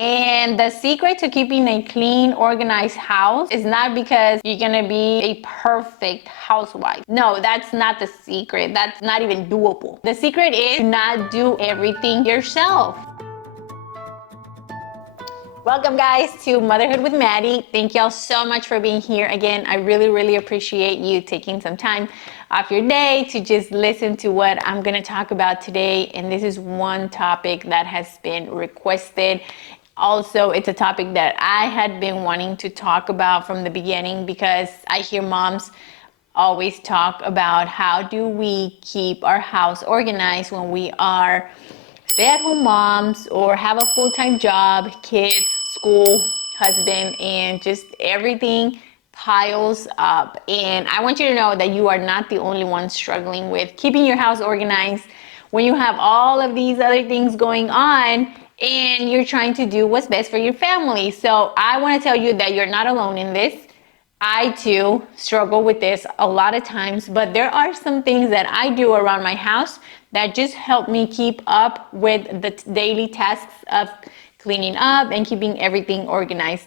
And the secret to keeping a clean, organized house is not because you're gonna be a perfect housewife. No, that's not the secret. That's not even doable. The secret is to not do everything yourself. Welcome guys to Motherhood with Maddie. Thank y'all so much for being here. Again, I really appreciate you taking some time off your day to just listen to what I'm gonna talk about today. And this is one topic that has been requested. Also, it's a topic that I had been wanting to talk about from the beginning because I hear moms always talk about how do we keep our house organized when we are stay-at-home moms or have a full-time job, kids, school, husband, and just everything piles up. And I want you to know that you are not the only one struggling with keeping your house organized when you have all of these other things going on and you're trying to do what's best for your family. So I want to tell you that you're not alone in this. I too struggle with this a lot of times, but there are some things that I do around my house that just help me keep up with the daily tasks of cleaning up and keeping everything organized.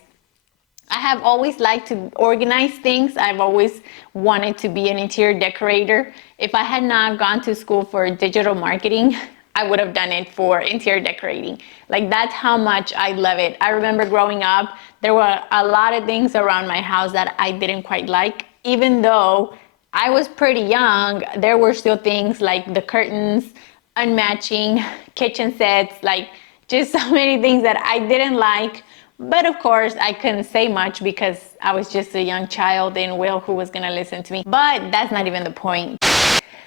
I have always liked to organize things. I've always wanted to be an interior decorator. If I had not gone to school for digital marketing, I would have done it for interior decorating. Like, that's how much I love it. I remember growing up, there were a lot of things around my house that I didn't quite like. Even though I was pretty young, there were still things like the curtains, unmatching kitchen sets, like just so many things that I didn't like. But of course, I couldn't say much because I was just a young child and well, who was gonna listen to me? But that's not even the point.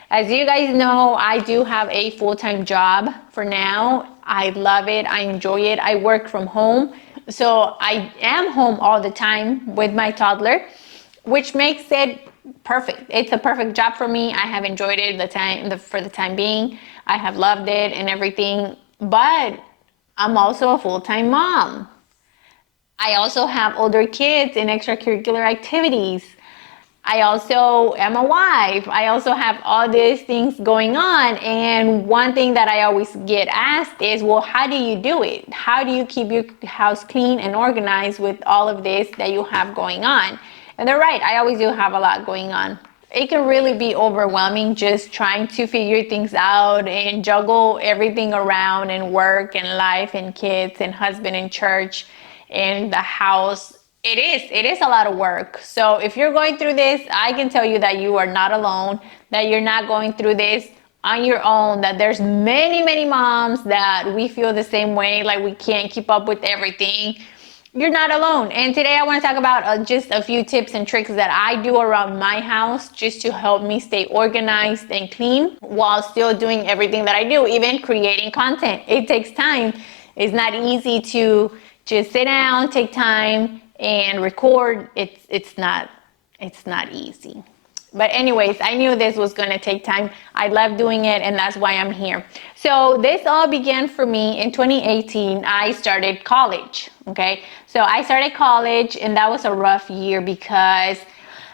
As you guys know, I do have a full-time job for now. I love it. I enjoy it. I work from home. So I am home all the time with my toddler, which makes it perfect. It's a perfect job for me. I have enjoyed it for the time being. I have loved it and everything. But I'm also a full-time mom. I also have older kids and extracurricular activities. I also am a wife. I also have all these things going on. And one thing that I always get asked is, well, how do you do it? How do you keep your house clean and organized with all of this that you have going on? And they're right, I always do have a lot going on. It can really be overwhelming just trying to figure things out and juggle everything around and work and life and kids and husband and church and the house. It is a lot of work. So if you're going through this, I can tell you that you are not alone, that you're not going through this on your own, that there's many moms that we feel the same way, like we can't keep up with everything. You're not alone. And today I want to talk about just a few tips and tricks that I do around my house just to help me stay organized and clean while still doing everything that I do, even creating content. It takes time. It's not easy to just sit down, take time, and record. It's not easy. But anyways, I knew this was gonna take time. I love doing it, and that's why I'm here. So this all began for me in 2018. I started college, okay? So I started college, and that was a rough year because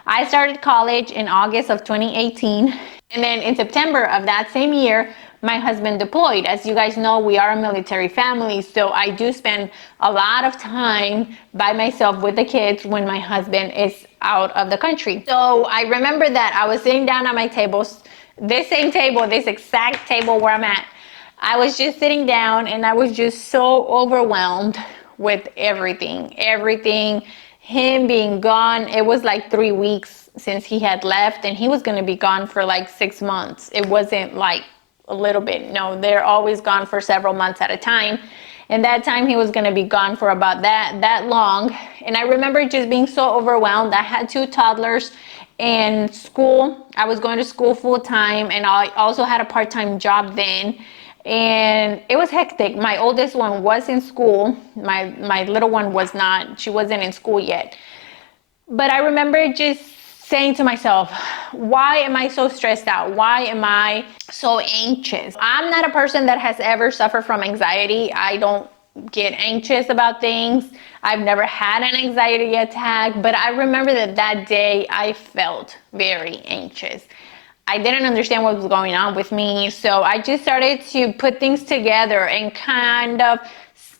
I started college in August of 2018, and then in September of that same year, my husband deployed. As you guys know, we are a military family, so I do spend a lot of time by myself with the kids when my husband is out of the country. So I remember that I was sitting down at my tables, this same table, this exact table where I'm at. I was just sitting down and I was just so overwhelmed with everything, him being gone. It was like 3 weeks since he had left, and he was gonna be gone for like 6 months. It wasn't like a little bit. No, they're always gone for several months at a time. And that time he was going to be gone for about that long. And I remember just being so overwhelmed. I had 2 toddlers and school. I was going to school full time, and I also had a part-time job then. And it was hectic. My oldest one was in school. My little one was not. She wasn't in school yet. But I remember just saying to myself, why am I so stressed out? Why am I so anxious? I'm not a person that has ever suffered from anxiety. I don't get anxious about things. I've never had an anxiety attack, but I remember that day I felt very anxious. I didn't understand what was going on with me, so I just started to put things together and kind of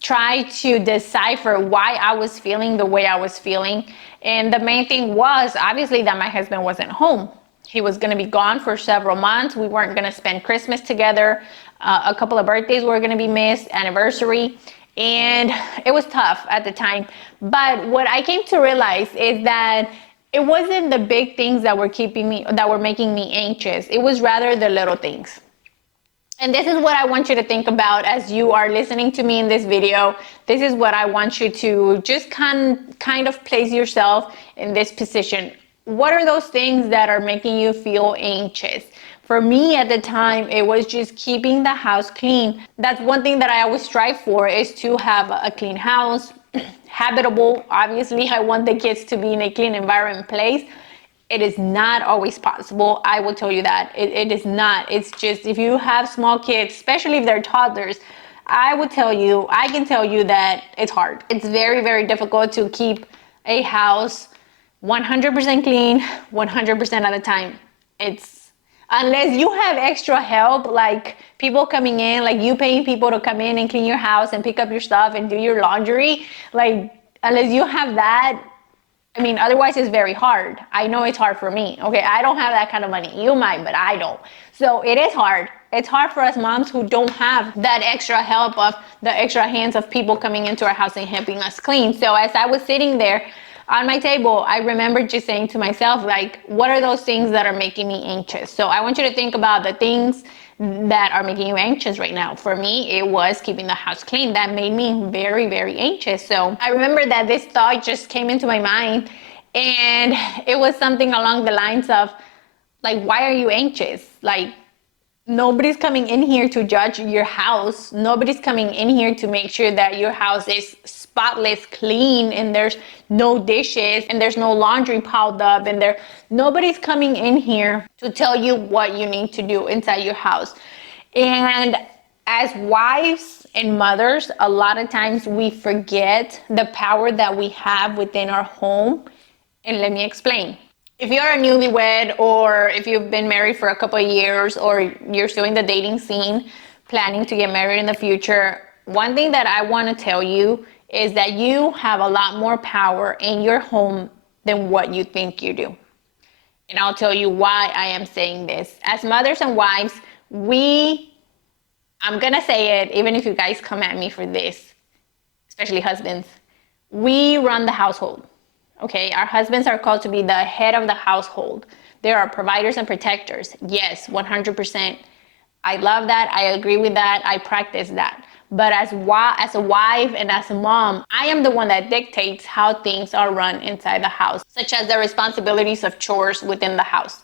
try to decipher why I was feeling the way I was feeling. And the main thing was obviously that my husband wasn't home. He was going to be gone for several months. We weren't going to spend Christmas together. A couple of birthdays were going to be missed, anniversary. And it was tough at the time. But what I came to realize is that it wasn't the big things that were making me anxious. It was rather the little things. And this is what I want you to think about as you are listening to me in this video. This is what I want you to just kind of place yourself in this position. What are those things that are making you feel anxious? For me at the time, it was just keeping the house clean. That's one thing that I always strive for, is to have a clean house, habitable. Obviously, I want the kids to be in a clean environment place. It is not always possible. I will tell you that. It is not. It's just, if you have small kids, especially if they're toddlers, I can tell you that it's hard. It's very, very difficult to keep a house 100% clean 100% of the time. Unless you have extra help, like people coming in, like you paying people to come in and clean your house and pick up your stuff and do your laundry, like unless you have that, otherwise it's very hard. I know it's hard for me. Okay, I don't have that kind of money. You might, but I don't. So it is hard. It's hard for us moms who don't have that extra help of the extra hands of people coming into our house and helping us clean. So as I was sitting there on my table, I remember just saying to myself, like, what are those things that are making me anxious? So I want you to think about the things that are making you anxious right now. For me, it was keeping the house clean. That made me very, very anxious. So I remember that this thought just came into my mind, and it was something along the lines of, like, why are you anxious? Like, nobody's coming in here to judge your house. Nobody's coming in here to make sure that your house is spotless clean and there's no dishes and there's no laundry piled up, and nobody's coming in here to tell you what you need to do inside your house. And as wives and mothers, a lot of times we forget the power that we have within our home. And let me explain. If you're a newlywed, or if you've been married for a couple of years, or you're still in the dating scene, planning to get married in the future, one thing that I want to tell you is that you have a lot more power in your home than what you think you do. And I'll tell you why I am saying this. As mothers and wives, I'm going to say it, even if you guys come at me for this, especially husbands, we run the household. Okay, our husbands are called to be the head of the household. They are providers and protectors. Yes, 100%. I love that. I agree with that. I practice that. But as a wife and as a mom, I am the one that dictates how things are run inside the house, such as the responsibilities of chores within the house.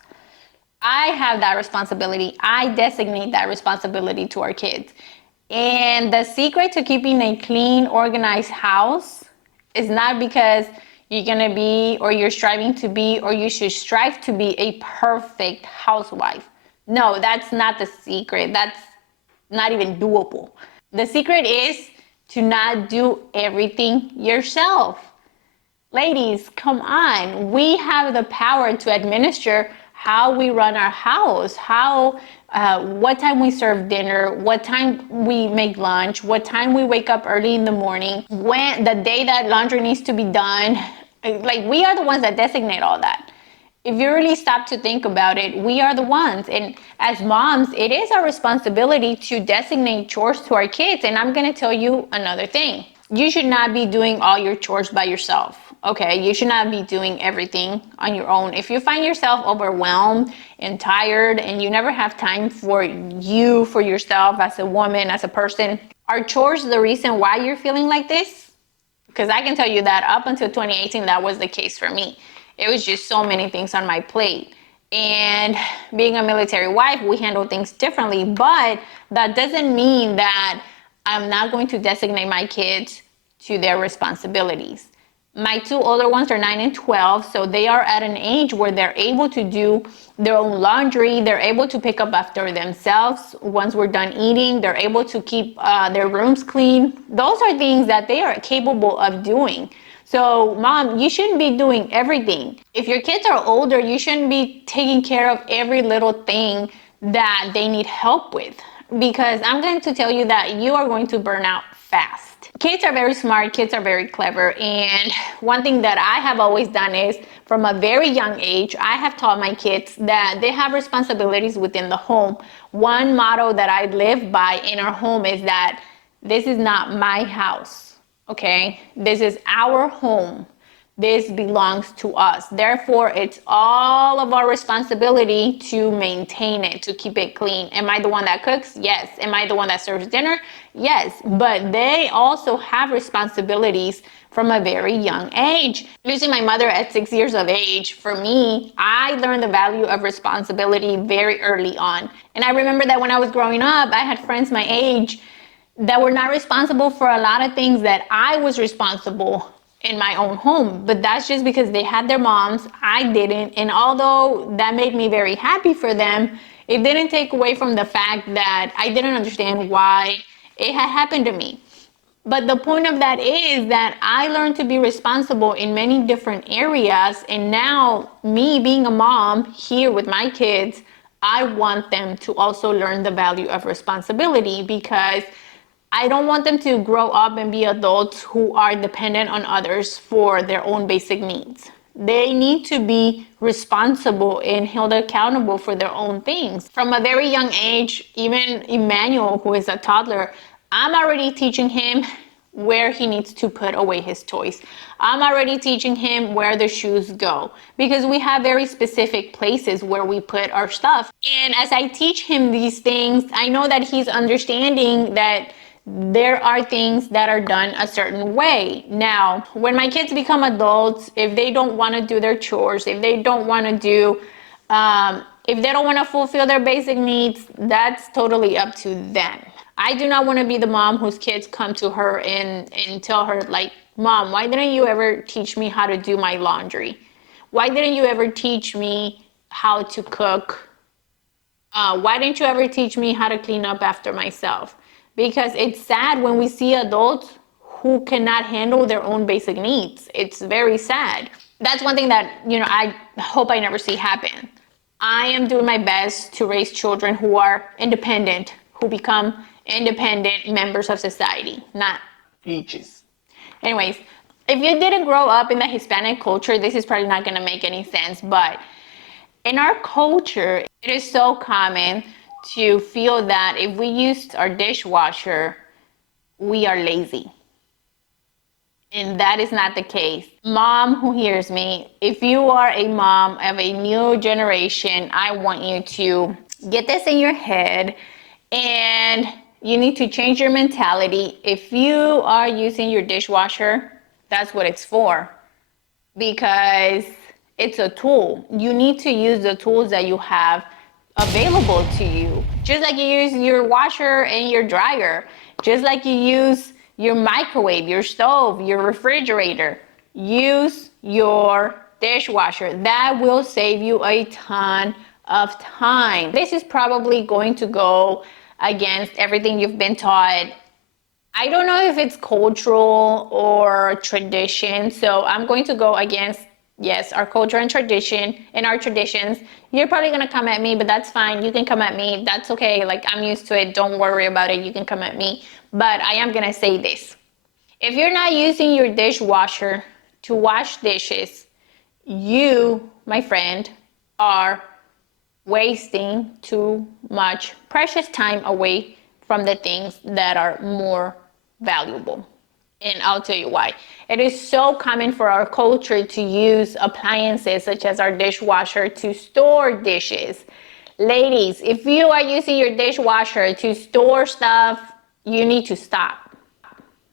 I have that responsibility. I designate that responsibility to our kids. And the secret to keeping a clean, organized house is not because you're going to be, or you're striving to be, or you should strive to be a perfect housewife. No, that's not the secret. That's not even doable. The secret is to not do everything yourself. Ladies, come on. We have the power to administer how we run our house, what time we serve dinner, what time we make lunch, what time we wake up early in the morning, when the day that laundry needs to be done. Like, we are the ones that designate all that. If you really stop to think about it, we are the ones. And as moms, it is our responsibility to designate chores to our kids. And I'm going to tell you another thing. You should not be doing all your chores by yourself. Okay, you should not be doing everything on your own. If you find yourself overwhelmed and tired and you never have time for yourself as a woman, as a person, are chores the reason why you're feeling like this? Because I can tell you that up until 2018, that was the case for me. It was just so many things on my plate. And being a military wife, we handle things differently, but that doesn't mean that I'm not going to designate my kids to their responsibilities. My two older ones are 9 and 12, so they are at an age where they're able to do their own laundry. They're able to pick up after themselves. Once we're done eating, they're able to keep their rooms clean. Those are things that they are capable of doing. So, mom, you shouldn't be doing everything. If your kids are older, you shouldn't be taking care of every little thing that they need help with, because I'm going to tell you that you are going to burn out fast. kids are very smart, kids are very clever. And one thing that I have always done is from a very young age, I have taught my kids that they have responsibilities within the home. One motto that I live by in our home is that this is not my house, okay? This is our home. This belongs to us. Therefore, it's all of our responsibility to maintain it, to keep it clean. Am I the one that cooks? Yes. Am I the one that serves dinner? Yes. But they also have responsibilities from a very young age. Losing my mother at 6 years of age, for me, I learned the value of responsibility very early on. And I remember that when I was growing up, I had friends my age that were not responsible for a lot of things that I was responsible in my own home. But that's just because they had their moms, I didn't. And although that made me very happy for them, it didn't take away from the fact that I didn't understand why it had happened to me. But the point of that is that I learned to be responsible in many different areas. And now, me being a mom here with my kids, I want them to also learn the value of responsibility, because I don't want them to grow up and be adults who are dependent on others for their own basic needs. They need to be responsible and held accountable for their own things. From a very young age, even Emmanuel, who is a toddler, I'm already teaching him where he needs to put away his toys. I'm already teaching him where the shoes go, because we have very specific places where we put our stuff. And as I teach him these things, I know that he's understanding that there are things that are done a certain way. Now, when my kids become adults, if they don't want to do their chores, if they don't want to do, if they don't want to fulfill their basic needs, that's totally up to them. I do not want to be the mom whose kids come to her and tell her, like, Mom, why didn't you ever teach me how to do my laundry? Why didn't you ever teach me how to cook? Why didn't you ever teach me how to clean up after myself? Because it's sad when we see adults who cannot handle their own basic needs. It's very sad. That's one thing that, I hope I never see happen. I am doing my best to raise children who are independent, who become independent members of society, not leeches. Anyways, if you didn't grow up in the Hispanic culture, this is probably not gonna make any sense, but in our culture, it is so common to feel that if we use our dishwasher, we are lazy. And that is not the case. Mom who hears me, if you are a mom of a new generation, I want you to get this in your head, and you need to change your mentality. If you are using your dishwasher, that's what it's for, because it's a tool. You need to use the tools that you have available to you. Just like you use your washer and your dryer, just like you use your microwave, your stove, your refrigerator, use your dishwasher. That will save you a ton of time. This is probably going to go against everything you've been taught. I don't know if it's cultural or tradition, so I'm going to go against, yes, our culture and tradition and our traditions. You're probably gonna come at me, but that's fine. You can come at me. That's okay. Like, I'm used to it. Don't worry about it. You can come at me. But I am gonna say this. If you're not using your dishwasher to wash dishes, you, my friend, are wasting too much precious time away from the things that are more valuable. And I'll tell you why. It is so common for our culture to use appliances such as our dishwasher to store dishes. Ladies, if you are using your dishwasher to store stuff, you need to stop.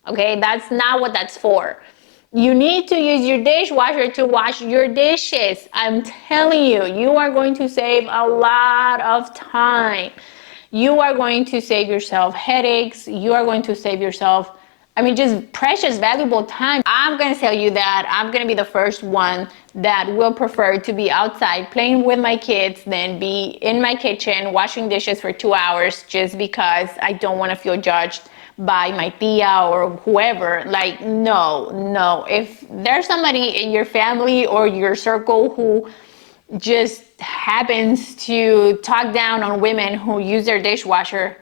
Okay, that's not what that's for. You need to use your dishwasher to wash your dishes. I'm telling you, you are going to save a lot of time. You are going to save yourself headaches. You are going to save yourself, just precious, valuable time. I'm going to tell you that I'm going to be the first one that will prefer to be outside playing with my kids than be in my kitchen washing dishes for 2 hours just because I don't want to feel judged by my tia or whoever. Like, no. If there's somebody in your family or your circle who just happens to talk down on women who use their dishwasher,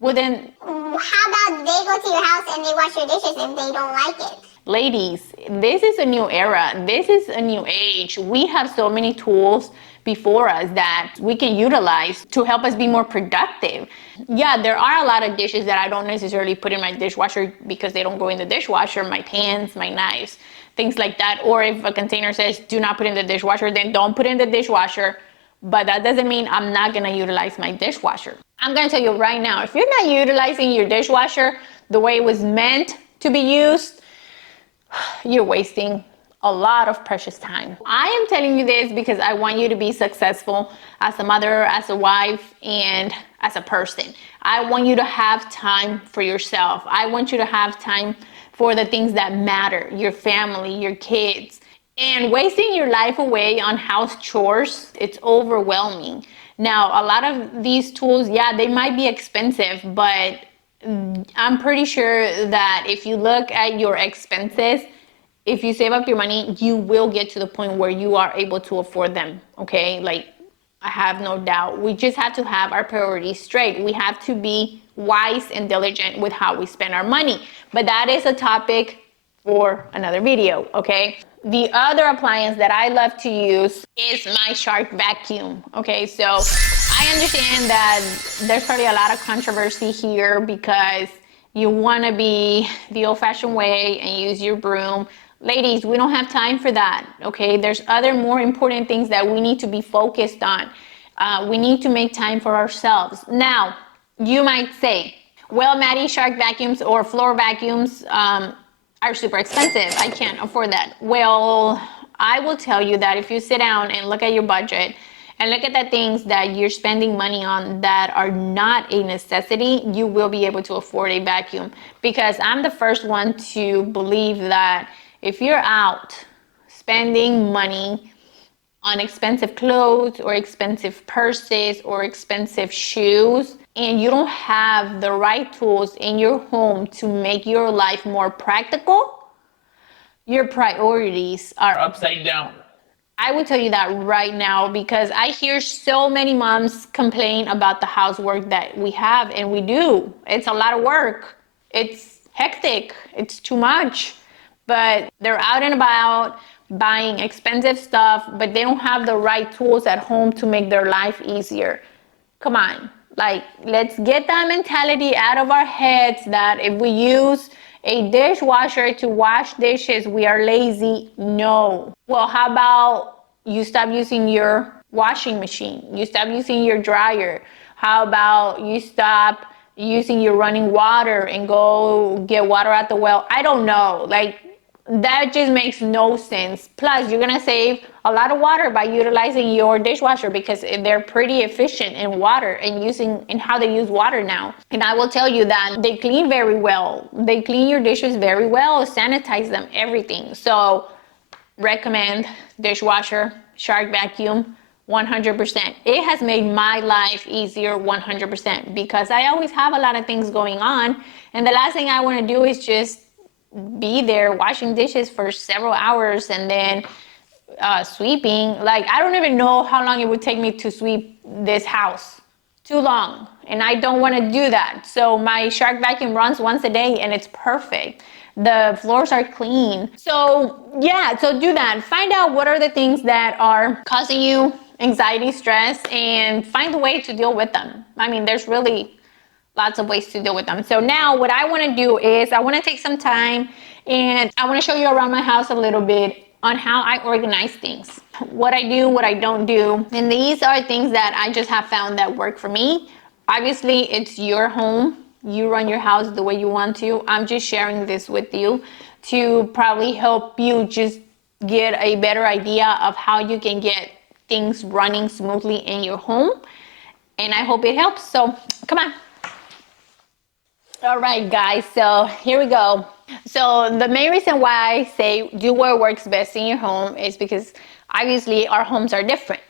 well then, how about they go to your house and they wash your dishes and they don't like it? Ladies, this is a new era. This is a new age. We have so many tools before us that we can utilize to help us be more productive. Yeah, there are a lot of dishes that I don't necessarily put in my dishwasher because they don't go in the dishwasher, my pans, my knives, things like that. Or if a container says do not put in the dishwasher, then don't put in the dishwasher. But that doesn't mean I'm not gonna utilize my dishwasher. I'm gonna tell you right now, if you're not utilizing your dishwasher the way it was meant to be used, you're wasting a lot of precious time. I am telling you this because I want you to be successful as a mother, as a wife, and as a person. I want you to have time for yourself. I want you to have time for the things that matter, your family, your kids. And wasting your life away on house chores, it's overwhelming. Now, a lot of these tools, yeah, they might be expensive, but I'm pretty sure that if you look at your expenses, if you save up your money, you will get to the point where you are able to afford them, okay? Like, I have no doubt. We just have to have our priorities straight. We have to be wise and diligent with how we spend our money. But that is a topic for another video, okay? The other appliance that I love to use is my Shark vacuum, okay? So I understand that there's probably a lot of controversy here because you wanna be the old-fashioned way and use your broom. Ladies, we don't have time for that, okay? There's other more important things that we need to be focused on. We need to make time for ourselves. Now, you might say, well, Maddie, Shark vacuums or floor vacuums are super expensive. I can't afford that. Well, I will tell you that if you sit down and look at your budget and look at the things that you're spending money on that are not a necessity, you will be able to afford a vacuum. Because I'm the first one to believe that if you're out spending money on expensive clothes or expensive purses or expensive shoes, and you don't have the right tools in your home to make your life more practical, your priorities are upside down. I will tell you that right now because I hear so many moms complain about the housework that we have, and we do. It's a lot of work. It's hectic. It's too much. But they're out and about buying expensive stuff, but they don't have the right tools at home to make their life easier. Come on. Like, let's get that mentality out of our heads that if we use a dishwasher to wash dishes, we are lazy. No. Well, how about you stop using your washing machine? You stop using your dryer. How about you stop using your running water and go get water at the well? I don't know. Like, that just makes no sense. Plus, you're gonna save a lot of water by utilizing your dishwasher because they're pretty efficient in water and using in how they use water now. And I will tell you that they clean very well. They clean your dishes very well, sanitize them, everything. So recommend dishwasher, Shark vacuum, 100%. It has made my life easier 100% because I always have a lot of things going on. And the last thing I wanna do is just be there washing dishes for several hours and then sweeping. Like, I don't even know how long it would take me to sweep this house. Too long. And I don't want to do that. So my Shark vacuum runs once a day and it's perfect. The floors are clean. So yeah, so do that. Find out what are the things that are causing you anxiety, stress, and find a way to deal with them. I mean, there's really lots of ways to deal with them. So now what I want to do is I want to take some time and I want to show you around my house a little bit on how I organize things, what I do, what I don't do. And these are things that I just have found that work for me. Obviously, it's your home. You run your house the way you want to. I'm just sharing this with you to probably help you just get a better idea of how you can get things running smoothly in your home. And I hope it helps. So come on. All right, guys, so here we go. So the main reason why I say do what works best in your home is because obviously our homes are different.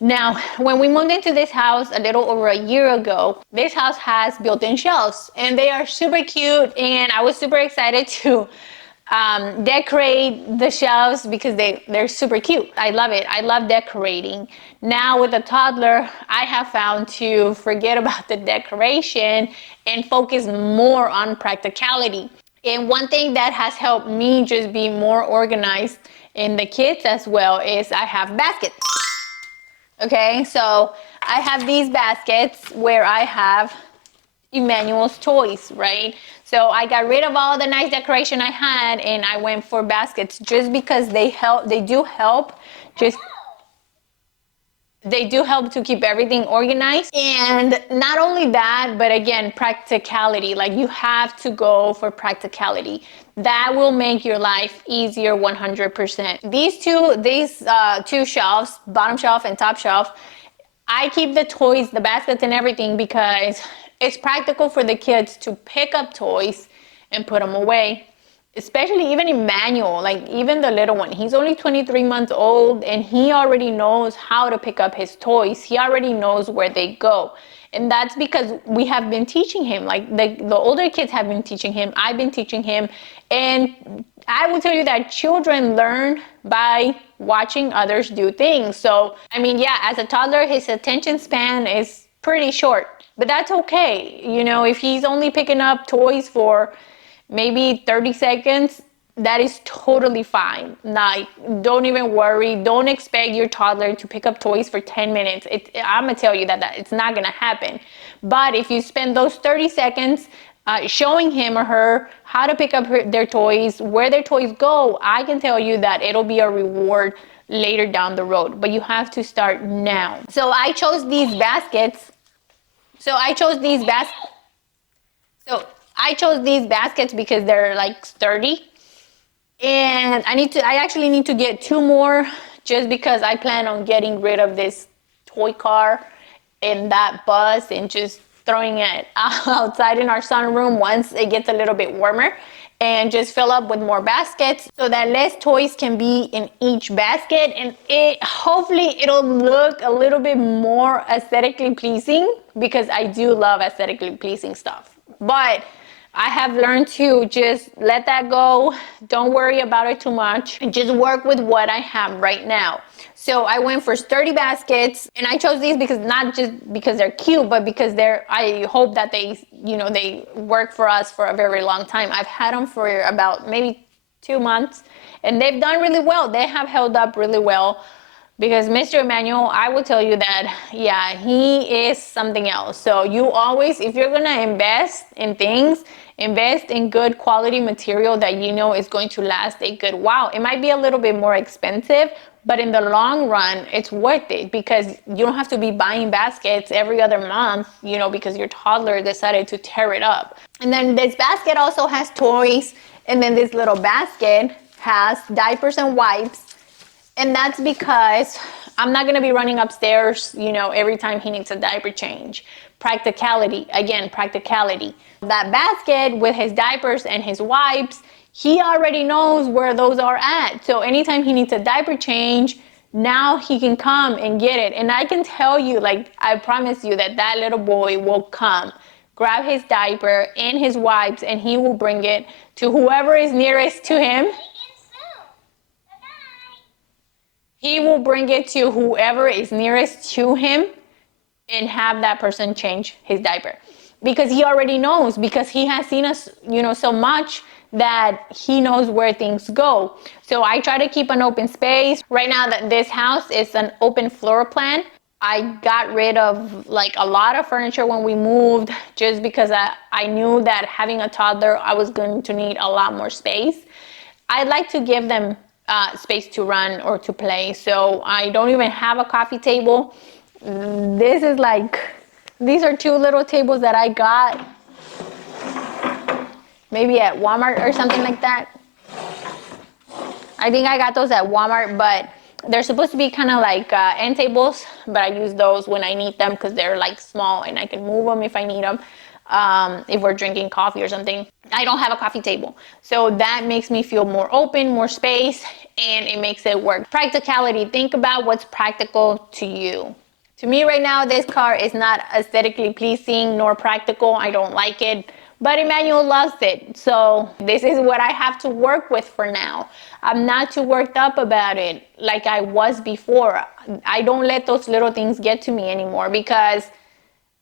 Now, when we moved into this house a little over a year ago, this house has built-in shelves and they are super cute, and I was super excited to decorate the shelves because they're super cute. I love it. I love decorating. Now with a toddler, I have found to forget about the decoration and focus more on practicality. And one thing that has helped me just be more organized in the kids as well is I have baskets. Okay, so I have these baskets where I have Emmanuel's toys, right? So I got rid of all the nice decoration I had and I went for baskets just because they do help just they do help to keep everything organized. And not only that, but again, practicality. Like you have to go for practicality. That will make your life easier 100%. These two shelves, bottom shelf and top shelf, I keep the toys, the baskets and everything because it's practical for the kids to pick up toys and put them away. Especially even Emmanuel, like even the little one, he's only 23 months old and he already knows how to pick up his toys. He already knows where they go. And that's because we have been teaching him, like the older kids have been teaching him, I've been teaching him. And I will tell you that children learn by watching others do things. So, I mean, yeah, as a toddler, his attention span is pretty short, but that's okay. You know, if he's only picking up toys for maybe 30 seconds, that is totally fine. Like, don't even worry. Don't expect your toddler to pick up toys for 10 minutes. I'm gonna tell you that it's not gonna happen. But if you spend those 30 seconds showing him or her how to pick up their toys, where their toys go, I can tell you that it'll be a reward later down the road. But you have to start now. So I chose these baskets. So I chose these baskets because they're like sturdy. And I actually need to get two more just because I plan on getting rid of this toy car and that bus and just throwing it outside in our sunroom once it gets a little bit warmer, and just fill up with more baskets so that less toys can be in each basket, and hopefully it'll look a little bit more aesthetically pleasing because I do love aesthetically pleasing stuff. But I have learned to just let that go. Don't worry about it too much. Just work with what I have right now. So I went for sturdy baskets, and I chose these because not just because they're cute, but because I hope that they work for us for a very long time. I've had them for about maybe 2 months, and they've done really well. They have held up really well. Because Mr. Emmanuel, I will tell you that, yeah, he is something else. So you always, if you're going to invest in things, invest in good quality material that you know is going to last a good while. It might be a little bit more expensive, but in the long run, it's worth it because you don't have to be buying baskets every other month, because your toddler decided to tear it up. And then this basket also has toys. And then this little basket has diapers and wipes. And that's because I'm not going to be running upstairs, every time he needs a diaper change. Practicality, again, practicality. That basket with his diapers and his wipes, he already knows where those are at. So anytime he needs a diaper change, now he can come and get it. And I can tell you, I promise you that little boy will come, grab his diaper and his wipes, and he will bring it to whoever is nearest to him. He will bring it to whoever is nearest to him and have that person change his diaper. Because he already knows, because he has seen us, so much that he knows where things go. So I try to keep an open space. Right now, this house is an open floor plan. I got rid of a lot of furniture when we moved just because I knew that having a toddler, I was going to need a lot more space. I like to give them space to run or to play. So I don't even have a coffee table. These are two little tables that I got maybe at Walmart or something like that. I think I got those at Walmart, but they're supposed to be kind of like end tables, but I use those when I need them because they're small and I can move them if I need them. If we're drinking coffee or something. I don't have a coffee table. So that makes me feel more open, more space, and it makes it work. Practicality, think about what's practical to you. To me right now, this car is not aesthetically pleasing nor practical. I don't like it, But Emmanuel loves it. So this is what I have to work with for now. I'm not too worked up about it like I was before. I don't let those little things get to me anymore because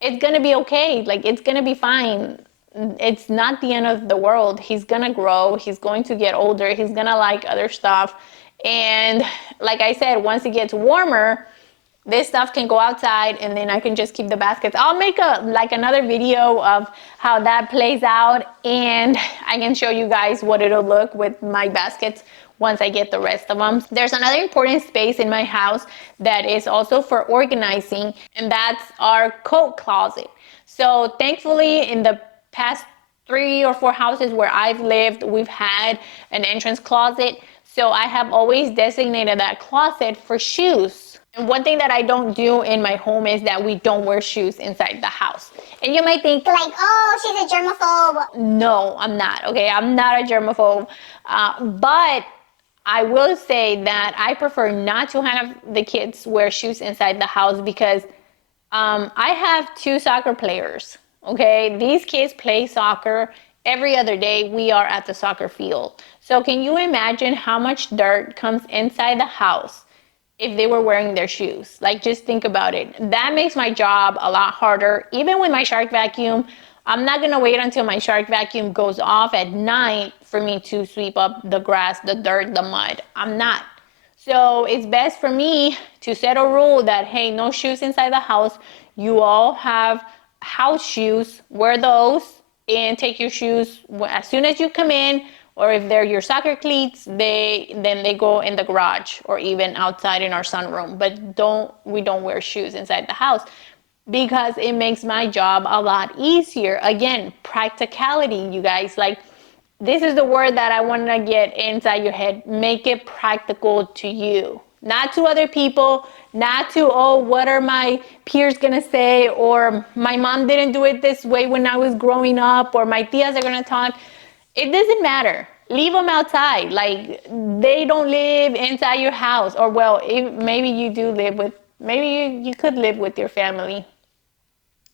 it's gonna be okay. Like, it's gonna be fine. It's not the end of the world. He's gonna grow. He's going to get older. He's gonna like other stuff. And like I said, once it gets warmer, this stuff can go outside and then I can just keep the baskets. I'll make another video of how that plays out, and I can show you guys what it'll look with my baskets once I get the rest of them. There's another important space in my house that is also for organizing, and that's our coat closet. So thankfully, in the past 3 or 4 houses where I've lived, we've had an entrance closet. So I have always designated that closet for shoes. And one thing that I don't do in my home is that we don't wear shoes inside the house. And you might think, like, oh, she's a germaphobe. no, I'm not. Okay, I'm not a germaphobe. But I will say that I prefer not to have the kids wear shoes inside the house because I have 2 soccer players. Okay, these kids play soccer every other day. We are at the soccer field. So can you imagine how much dirt comes inside the house if they were wearing their shoes? Like, just think about it. That makes my job a lot harder. Even with my shark vacuum, I'm not gonna wait until my shark vacuum goes off at night for me to sweep up the grass, the dirt, the mud. I'm not. So it's best for me to set a rule that, hey, no shoes inside the house. You all have house shoes, wear those, and take your shoes as soon as you come in, or if they're your soccer cleats, then they go in the garage or even outside in our sunroom. But we don't wear shoes inside the house because it makes my job a lot easier. Again, practicality, you guys. Like, this is the word that I want to get inside your head. Make it practical to you, not to other people, not to, oh, what are my peers gonna say, or my mom didn't do it this way when I was growing up, or my tias are gonna talk. It doesn't matter. Leave them outside. Like, they don't live inside your house. Or, well, maybe you do live with, maybe you could live with your family.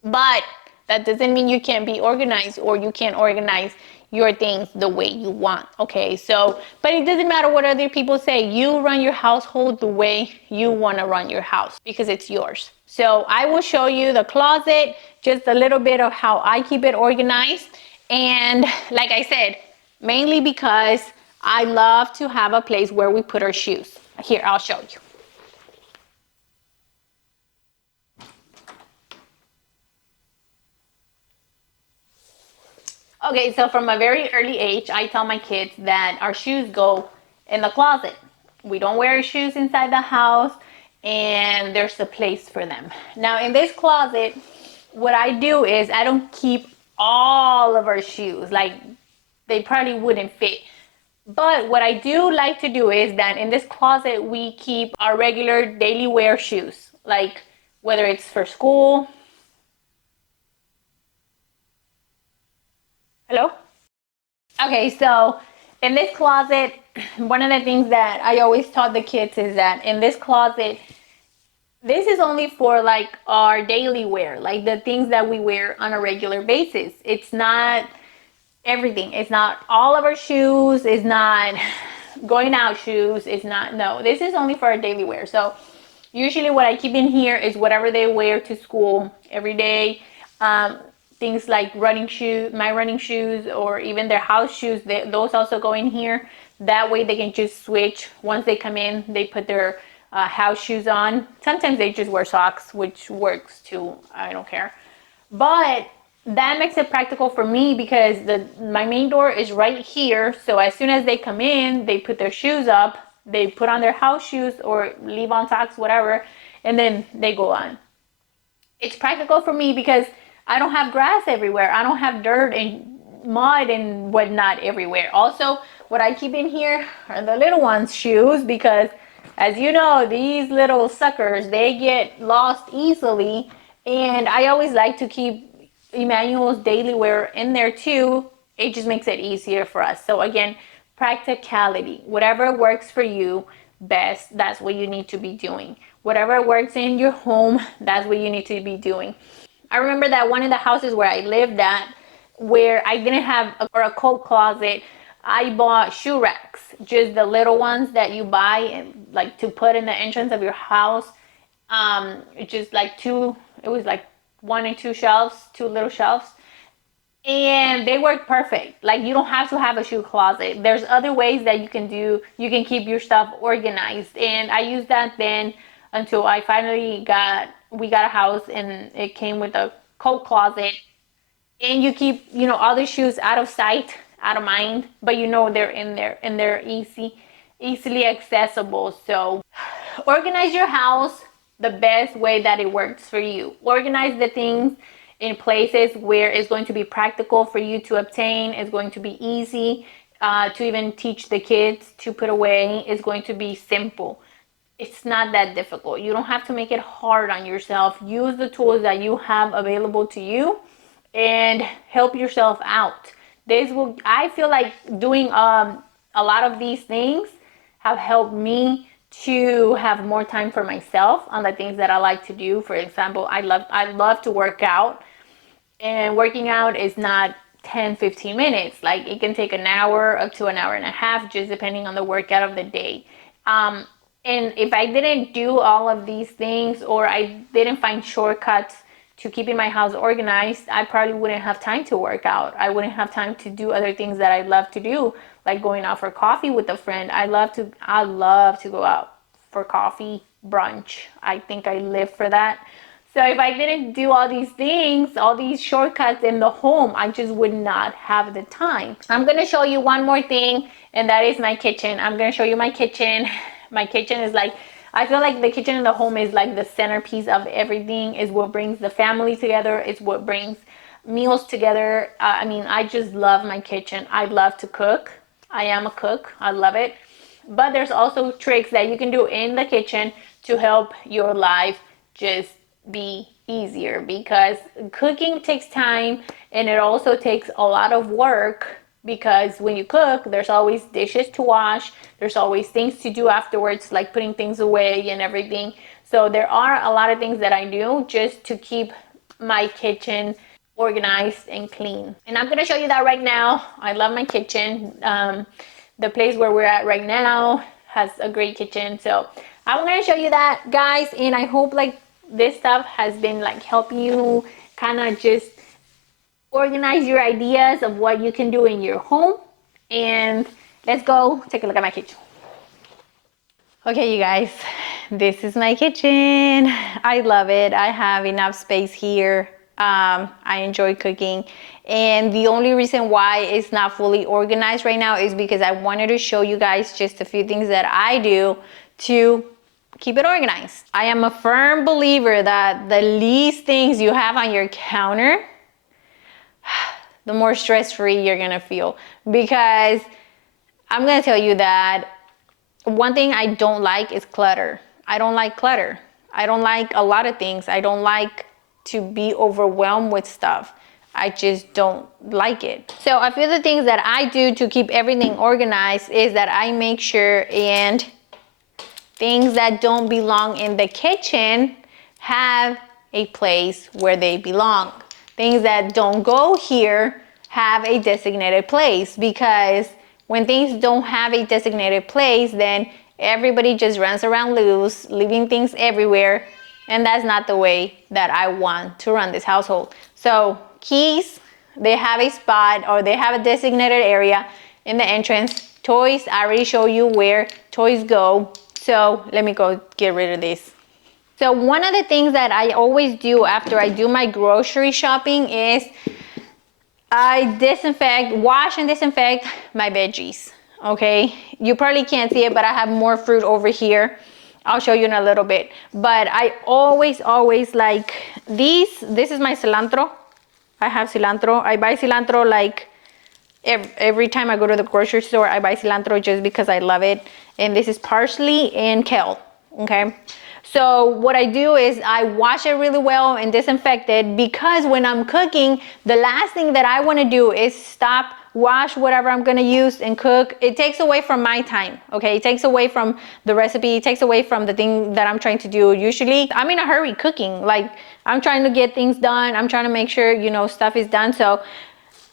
But that doesn't mean you can't be organized or you can't organize your things the way you want. Okay, so, but it doesn't matter what other people say. You run your household the way you want to run your house because it's yours. So I will show you the closet, just a little bit of how I keep it organized. And like I said, mainly because I love to have a place where we put our shoes. Here, I'll show you. Okay, so from a very early age, I tell my kids that our shoes go in the closet. We don't wear shoes inside the house, and there's a place for them. Now, in this closet, what I do is I don't keep all of our shoes. Like, they probably wouldn't fit. But what I do like to do is that in this closet, we keep our regular daily wear shoes. Like, whether it's for school. Hello? Okay, so in this closet, one of the things that I always taught the kids is that in this closet, this is only for like our daily wear, like the things that we wear on a regular basis. It's not everything. It's not all of our shoes. It's not going out shoes. It's not, no, this is only for our daily wear. So usually what I keep in here is whatever they wear to school every day. Things like running shoes, my running shoes, or even their house shoes, those also go in here. That way they can just switch. Once they come in, they put their house shoes on. Sometimes they just wear socks, which works too. I don't care. But that makes it practical for me because my main door is right here. So as soon as they come in, they put their shoes up, they put on their house shoes or leave on socks, whatever, and then they go on. It's practical for me because I don't have grass everywhere. I don't have dirt and mud and whatnot everywhere. Also, what I keep in here are the little ones' shoes because, as you know, these little suckers, they get lost easily. And I always like to keep Emmanuel's daily wear in there too. It just makes it easier for us. So again, practicality. Whatever works for you best, that's what you need to be doing. Whatever works in your home, that's what you need to be doing. I remember that one of the houses where I lived at, where I didn't have a coat closet, I bought shoe racks, just the little ones that you buy and like to put in the entrance of your house. Just like two, it was like one and two shelves, two little shelves, and they work perfect. Like you don't have to have a shoe closet. There's other ways that you can keep your stuff organized. And I used that then until I finally we got a house and it came with a coat closet. And you keep, all the shoes out of sight, out of mind, but they're in there and they're easily accessible. So organize your house the best way that it works for you. Organize the things in places where it's going to be practical for you to obtain. It's going to be easy to even teach the kids to put away. It's going to be simple. It's not that difficult. You don't have to make it hard on yourself. Use the tools that you have available to you and help yourself out. I feel like doing a lot of these things have helped me to have more time for myself on the things that I like to do. For example, I love to work out, and working out is not 10-15 minutes. Like it can take an hour up to an hour and a half, just depending on the workout of the day. And if I didn't do all of these things, or I didn't find shortcuts to keeping my house organized, I probably wouldn't have time to work out. I wouldn't have time to do other things that I love to do, like going out for coffee with a friend. I love to go out for coffee, brunch. I think I live for that. So if I didn't do all these things, all these shortcuts in the home, I just would not have the time. I'm gonna show you one more thing, and that is my kitchen. I'm gonna show you my kitchen. My kitchen is like, I feel like the kitchen in the home is like the centerpiece of everything. Is what brings the family together. It's what brings meals together. I just love my kitchen. I love to cook. I am a cook. I love it. But there's also tricks that you can do in the kitchen to help your life just be easier, because cooking takes time and it also takes a lot of work, because when you cook there's always dishes to wash, there's always things to do afterwards, like putting things away and everything. So there are a lot of things that I do just to keep my kitchen organized and clean, and I'm gonna show you that right now. I love my kitchen. The place where we're at right now has a great kitchen, so I'm gonna show you that, guys. And I hope like this stuff has been like helping you kind of just organize your ideas of what you can do in your home. And let's go take a look at my kitchen. Okay, you guys, this is my kitchen. I love it. I have enough space here. I enjoy cooking, and the only reason why it's not fully organized right now is because I wanted to show you guys just a few things that I do to keep it organized. I am a firm believer that the least things you have on your counter, the more stress-free you're gonna feel. Because I'm gonna tell you that one thing I don't like is clutter. I don't like clutter. I don't like a lot of things. I don't like to be overwhelmed with stuff. I just don't like it. So a few of the things that I do to keep everything organized is that I make sure and things that don't belong in the kitchen have a place where they belong. Things that don't go here have a designated place, because when things don't have a designated place, then everybody just runs around loose, leaving things everywhere, and that's not the way that I want to run this household. So keys, they have a spot, or they have a designated area in the entrance. Toys, I already show you where toys go. So let me go get rid of this. So one of the things that I always do after I do my grocery shopping is I wash and disinfect my veggies, okay? You probably can't see it, but I have more fruit over here. I'll show you in a little bit. But I always like these. This is my cilantro. I have cilantro. I buy cilantro like every time I go to the grocery store. I buy cilantro just because I love it. And this is parsley and kale, okay? So what I do is I wash it really well and disinfect it, because when I'm cooking, the last thing that I want to do is stop, wash whatever I'm going to use and cook. It takes away from my time, okay? It takes away from the recipe. It takes away from the thing that I'm trying to do. Usually I'm in a hurry cooking. Like I'm trying to get things done. I'm trying to make sure, stuff is done. So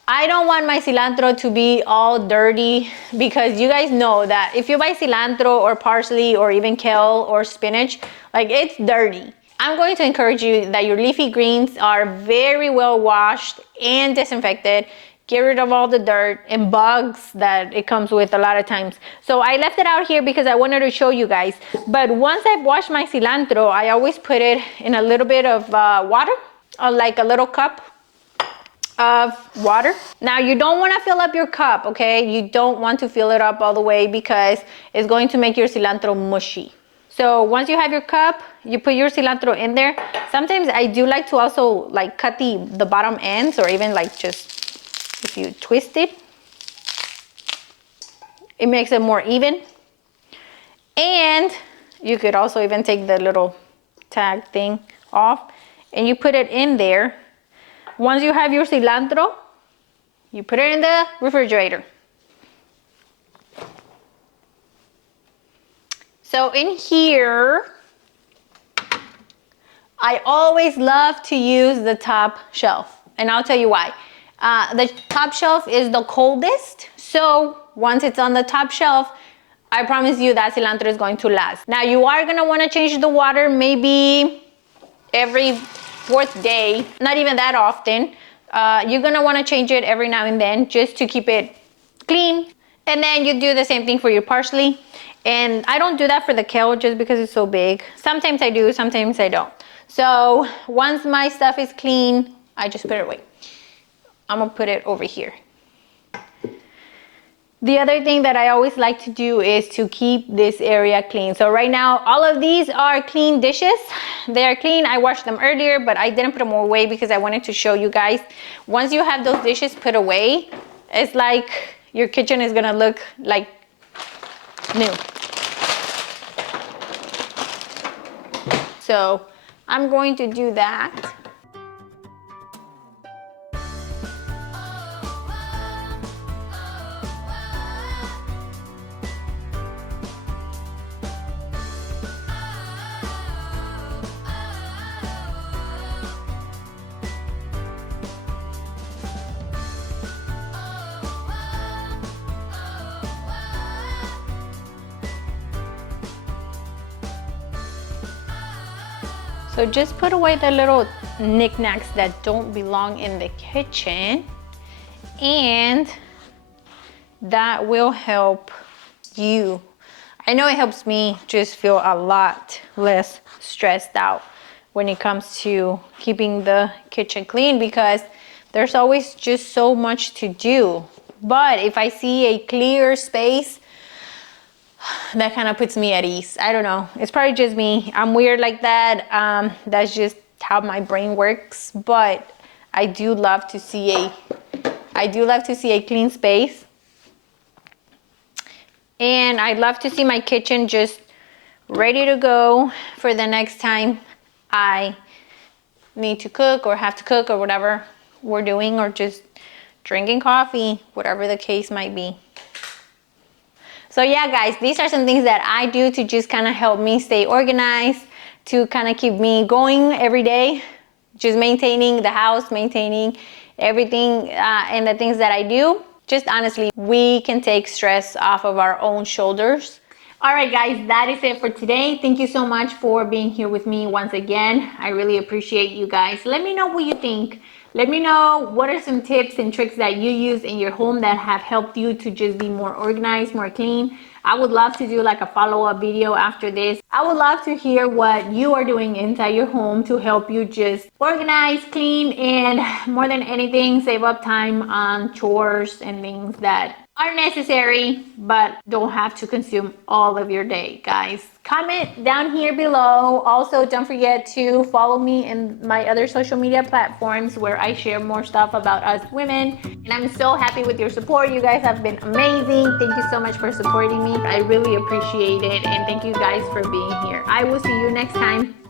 I don't want my cilantro to be all dirty, because you guys know that if you buy cilantro or parsley or even kale or spinach, like, it's dirty. I'm going to encourage you that your leafy greens are very well washed and disinfected. Get rid of all the dirt and bugs that it comes with a lot of times. So I left it out here because I wanted to show you guys. But once I've washed my cilantro, I always put it in a little bit of water, like a little cup of water. Now, you don't want to fill up your cup, okay? You don't want to fill it up all the way, because it's going to make your cilantro mushy. So once you have your cup, you put your cilantro in there. Sometimes I do like to also like cut the bottom ends, or even like just if you twist it, it makes it more even. And you could also even take the little tag thing off and you put it in there. Once you have your cilantro, you put it in the refrigerator. So in here, I always love to use the top shelf, and I'll tell you why. The top shelf is the coldest, so once it's on the top shelf, I promise you that cilantro is going to last. Now, you are gonna wanna change the water maybe every 4th day, not even that often. You're gonna wanna change it every now and then just to keep it clean. And then you do the same thing for your parsley. And I don't do that for the kale just because it's so big. Sometimes I do, sometimes I don't. So once my stuff is clean, I just put it away. I'm gonna put it over here. The other thing that I always like to do is to keep this area clean. So right now, all of these are clean dishes. They are clean. I washed them earlier, but I didn't put them away because I wanted to show you guys. Once you have those dishes put away, it's like your kitchen is gonna look like new. So I'm going to do that. So just put away the little knickknacks that don't belong in the kitchen, and that will help you. I know it helps me just feel a lot less stressed out when it comes to keeping the kitchen clean, because there's always just so much to do. But if I see a clear space, that kind of puts me at ease. I don't know. It's probably just me. I'm weird like that. That's just how my brain works. But I do love to see a clean space. And I love to see my kitchen just ready to go for the next time I need to cook or have to cook or whatever we're doing, or just drinking coffee, whatever the case might be. So yeah, guys, these are some things that I do to just kind of help me stay organized, to kind of keep me going every day, just maintaining the house, maintaining everything and the things that I do. Just honestly, we can take stress off of our own shoulders. All right, guys, that is it for today. Thank you so much for being here with me once again. I really appreciate you guys. Let me know what you think. Let me know what are some tips and tricks that you use in your home that have helped you to just be more organized, more clean. I would love to do like a follow-up video after this. I would love to hear what you are doing inside your home to help you just organize, clean, and more than anything, save up time on chores and things that are necessary but don't have to consume all of your day, guys. Comment down here below. Also, don't forget to follow me in my other social media platforms where I share more stuff about us women. And I'm so happy with your support. You guys have been amazing. Thank you so much for supporting me. I really appreciate it. And thank you guys for being here. I will see you next time.